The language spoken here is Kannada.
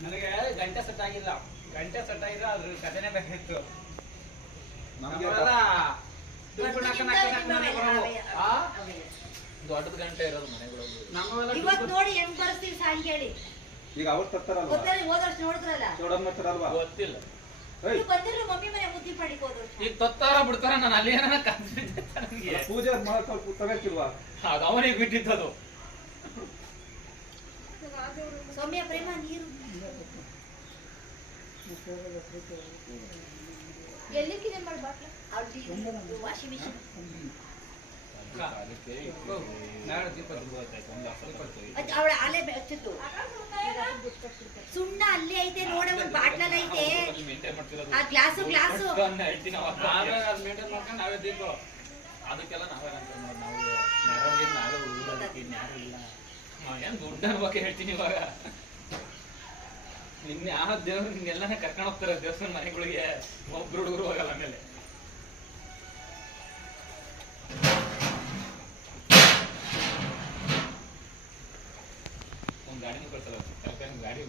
ನನಗೆ ಗಂಟೆ ಸೆಟ್ ಆಗಿಲ್ಲ. ಗಂಟೆ ಸೆಟ್ ಆಗಿಲ್ಲ ಅದ್ರ ಕಥೆನೆ ಬೇಕಿತ್ತು ದೊಡ್ಡದ ಗಂಟೆ ಇರೋದು ಮನೆಗಳಲ್ಲಿ. ನೋಡಿ ಹೆಂಗ್ ಬರ್ತೀವಿ ಸಾಯಂಕಾಲಿ ಈಗ ಅವ್ರು ತರ್ತಾರಲ್ವಾ ಗೊತ್ತಲ್ಲ ಹೋದ ವರ್ಷ ನೋಡಿದ್ರಲ್ಲ? ಚೌಡಮ್ಮ ತರಲ್ವಾ ಗೊತ್ತಿಲ್ಲ. ಏಯ್. ನೀವು ಬಂದಿರ್ಲಿ ಮಮ್ಮಿ ಮನೆ ಮುದ್ದಿ ಪಡಿಗೆ ಹೋದ ವರ್ಷ ಈಗ ತತ್ತಾರ ಬಿಡ್ತಾರ ನಾನು ಅಲ್ಲಿ ಏನಾರ ಪೂಜೆ ತಗೋಕಿಲ್ವಾ ಅದು ಅವನಿಗೆ ಬಿಟ್ಟಿದ್ದದು ಸೌಮ್ಯ ಪ್ರೇಮ ನೀರು. ಎಲ್ಲಿಕ್ಕಿದೆ ಮಾಡಿ ಬಾಟ್ಲು? Washing machine. ಅವಳ ಅಲೆ ಹಚ್ಚಿತ್ತು. ಸುಣ್ಣ ಅಲ್ಲಿ ಐತೆ ನೋಡ ಒಂದ್ ಬಾಟ್ಲಲ್ ಐತೆ. ಆ ಗ್ಲಾಸು ಗ್ಲಾಸು. ಅದಕ್ಕೆಲ್ಲ ನಾವೇ ಅನ್ಕೊಂಡು ನಾವು ಹೇಳ್ತೀನಿ ಇವಾಗ. ನಿನ್ನ ಆ ದೇವ್ರು ನಿನ್ನೆಲ್ಲ ಕರ್ಕೊಂಡು ಹೋಗ್ತಾರೆ ದೇವಸ್ಥಾನ ಮನೆಗಳಿಗೆ. ಒಬ್ರು ಹುಡುಗರು ಹೋಗಲ್ಲ ಆಮೇಲೆ. ಒಂದ್ ಗಾಡಿನೂ ಕಳ್ಸಲ್ಲ. ಗಾಡಿ?